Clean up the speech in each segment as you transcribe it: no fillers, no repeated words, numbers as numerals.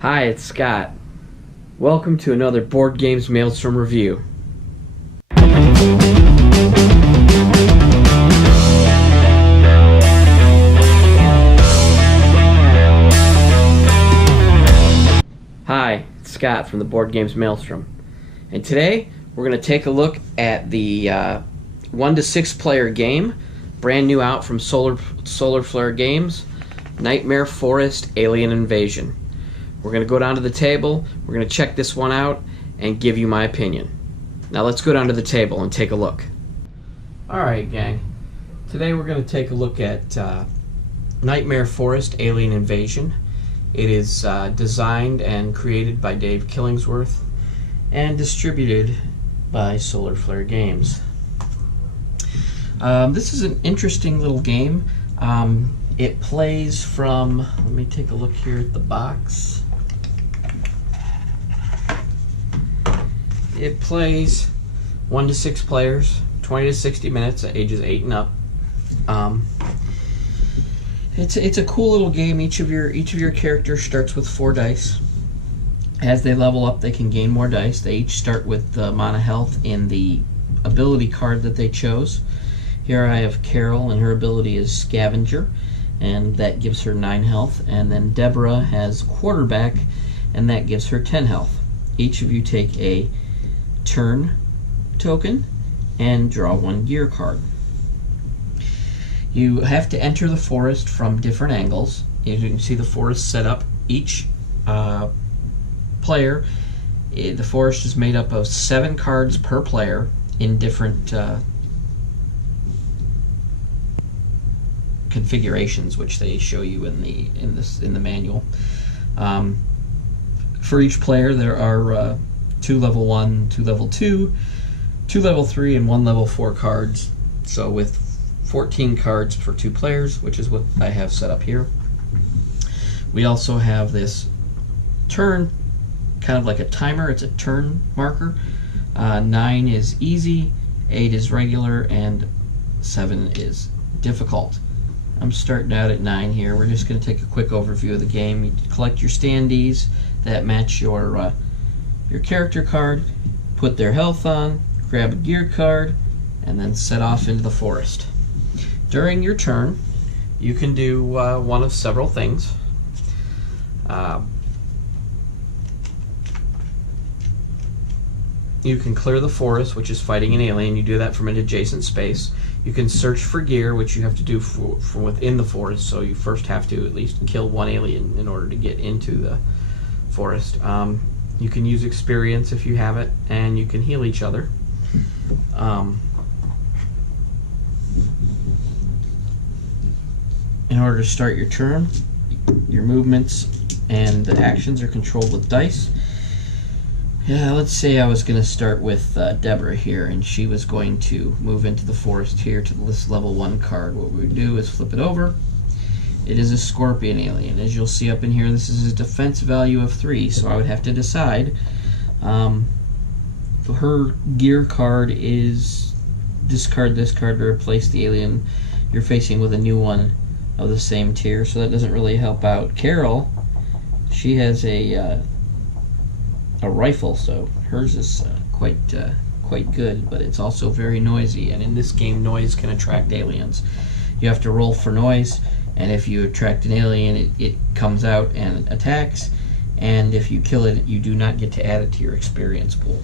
Hi, it's Scott. Welcome to another Board Games Maelstrom review. Hi, it's Scott from the Board Games Maelstrom. And today we're going to take a look at the 1 to 6 player game, brand new out from Solar Flare Games, Nightmare Forest Alien Invasion. We're going to go down to the table, we're going to check this one out, and give you my opinion. Now let's go down to the table and take a look. Alright gang, today we're going to take a look at Nightmare Forest Alien Invasion. It is designed and created by Dave Killingsworth and distributed by Solar Flare Games. This is an interesting little game. It plays from, let me take a look here at the box. It plays 1 to 6 players, 20 to 60 minutes, ages 8 and up. It's a cool little game. Each of your characters starts with 4 dice. As they level up, they can gain more dice. They each start with the amount of health in the ability card that they chose. Here I have Carol, and her ability is Scavenger, and that gives her 9 health. And then Deborah has Quarterback, and that gives her 10 health. Each of you take a turn token and draw 1 gear card. You have to enter the forest from different angles. As you can see, the forest set up. Each player, the forest is made up of 7 cards per player in different configurations, which they show you in the manual. For each player, there are 2 level 1, 2 level 2, 2 level 3, and 1 level 4 cards. So with 14 cards for 2 players, which is what I have set up here. We also have this turn, kind of like a timer. It's a turn marker. 9 is easy, 8 is regular, and 7 is difficult. I'm starting out at 9 here. We're just going to take a quick overview of the game. You collect your standees that match your character card, put their health on, grab a gear card, and then set off into the forest. During your turn, you can do one of several things. You can clear the forest, which is fighting an alien. You do that from an adjacent space. You can search for gear, which you have to do from within the forest, so you first have to at least kill 1 alien in order to get into the forest. You can use experience if you have it, and you can heal each other. In order to start your turn, your movements and the actions are controlled with dice. Yeah, let's say I was going to start with Deborah here, and she was going to move into the forest here to this level 1 card. What we would do is flip it over. It is a scorpion alien. As you'll see up in here, this is a defense value of 3, so I would have to decide. Her gear card is discard this card to replace the alien you're facing with a new one of the same tier, so that doesn't really help out. Carol, she has a rifle, so hers is quite good, but it's also very noisy, and in this game noise can attract aliens. You have to roll for noise, and if you attract an alien, it comes out and attacks, and if you kill it, you do not get to add it to your experience pool.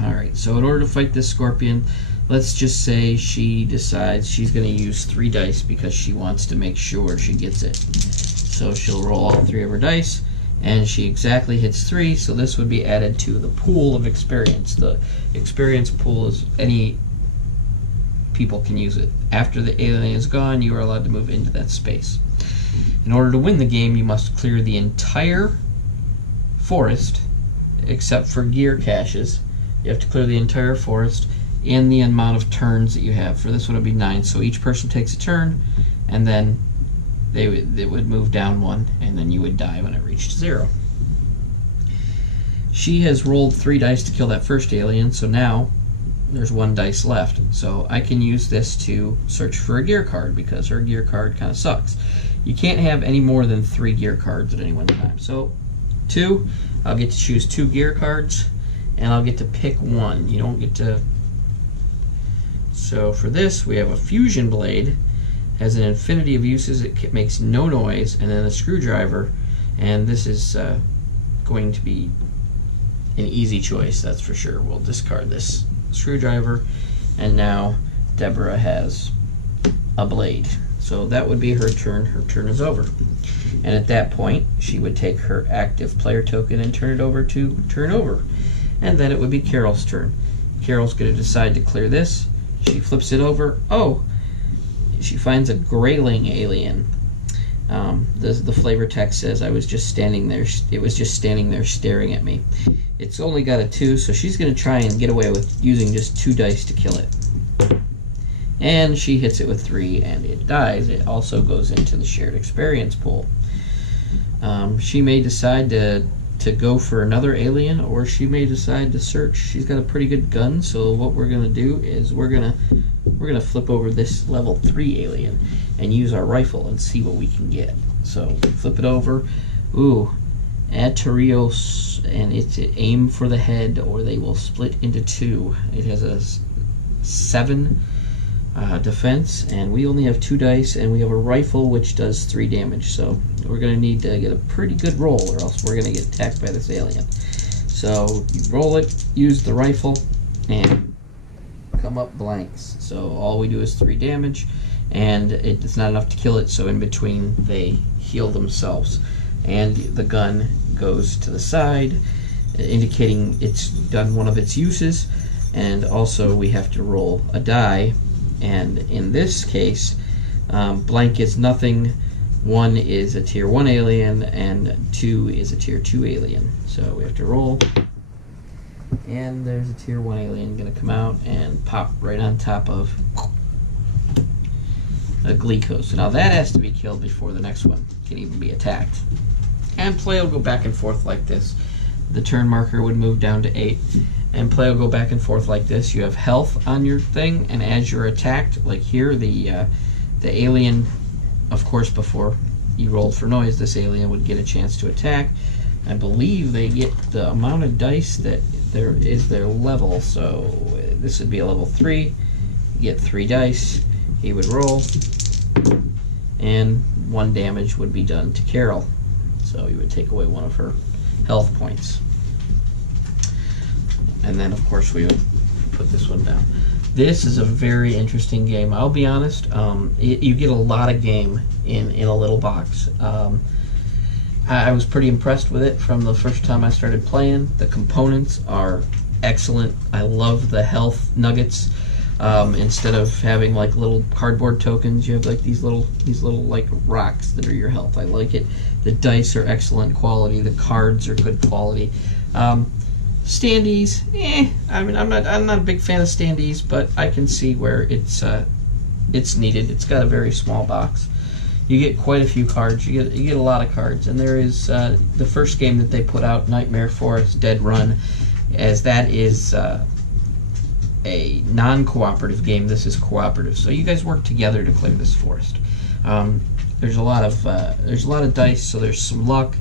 Alright, so in order to fight this scorpion, let's just say she decides she's going to use 3 dice because she wants to make sure she gets it. So she'll roll all 3 of her dice, and she exactly hits 3, so this would be added to the pool of experience. The experience pool is any people can use it. After the alien is gone, you are allowed to move into that space. In order to win the game, you must clear the entire forest except for gear caches. You have to clear the entire forest in the amount of turns that you have. For this one it would be 9, so each person takes a turn, and then they would move down 1, and then you would die when it reached 0. She has rolled 3 dice to kill that first alien, so now there's 1 dice left. So I can use this to search for a gear card because her gear card kind of sucks. You can't have any more than 3 gear cards at any one time. So 2. I'll get to choose 2 gear cards, and I'll get to pick one. You don't get to... So for this, we have a fusion blade. Has an infinity of uses. It makes no noise, and then a screwdriver. And this is going to be an easy choice, that's for sure. We'll discard this screwdriver, and now Deborah has a blade. So that would be her turn. Her turn is over. And at that point, she would take her active player token and turn it over to turn over. And then it would be Carol's turn. Carol's going to decide to clear this. She flips it over. Oh! She finds a grayling alien. The flavor text says, I was just standing there. It was just standing there staring at me. It's only got a 2, so she's going to try and get away with using just 2 dice to kill it. And she hits it with 3, and it dies. It also goes into the shared experience pool. She may decide to go for another alien, or she may decide to search. She's got a pretty good gun, so what we're going to do is we're gonna flip over this level 3 alien and use our rifle and see what we can get. So flip it over. Ooh, Atarios, and it's aim for the head, or they will split into 2. It has a 7 defense, and we only have 2 dice, and we have a rifle which does 3 damage. So we're going to need to get a pretty good roll, or else we're going to get attacked by this alien. So you roll it, use the rifle, and come up blanks. So all we do is 3 damage, and it's not enough to kill it, so in between they heal themselves. And the gun goes to the side, indicating it's done one of its uses. And also we have to roll a die, and in this case blank is nothing. 1 is a tier 1 alien, and 2 is a tier 2 alien. So we have to roll, and there's a tier 1 alien going to come out and pop right on top of a Glico. So now that has to be killed before the next one can even be attacked. And play will go back and forth like this. The turn marker would move down to 8, and play will go back and forth like this. You have health on your thing, and as you're attacked, like here, the alien, of course, before you rolled for noise, this alien would get a chance to attack. I believe they get the amount of dice that there is their level, so this would be a level 3. You get 3 dice. He would roll, and 1 damage would be done to Carol. So you would take away 1 of her health points. And then, of course, we would put this one down. This is a very interesting game. I'll be honest, you get a lot of game in a little box. I was pretty impressed with it from the first time I started playing. The components are excellent. I love the health nuggets. Instead of having like little cardboard tokens, you have like these little like rocks that are your health. I like it. The dice are excellent quality. The cards are good quality. Standees, I mean, I'm not a big fan of standees, but I can see where it's needed. It's got a very small box. You get quite a few cards. You get a lot of cards, and there is the first game that they put out, Nightmare Forest Dead Run, as that is a non-cooperative game. This is cooperative, so you guys work together to clear this forest. There's a lot of dice, so there's some luck.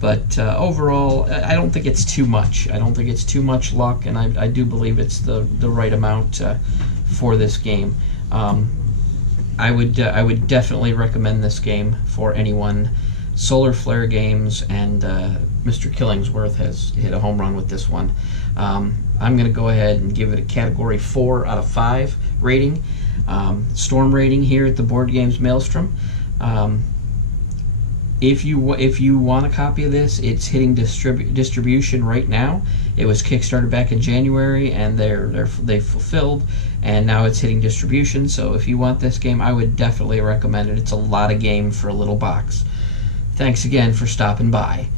But overall, I don't think it's too much. I don't think it's too much luck, and I do believe it's the right amount for this game. I would definitely recommend this game for anyone. Solar Flare Games and Mr. Killingsworth has hit a home run with this one. I'm going to go ahead and give it a category 4 out of 5 rating. Storm rating here at the Board Games Maelstrom. If you want a copy of this, it's hitting distribution right now. It was Kickstarted back in January, and they fulfilled, and now it's hitting distribution. So if you want this game, I would definitely recommend it. It's a lot of game for a little box. Thanks again for stopping by.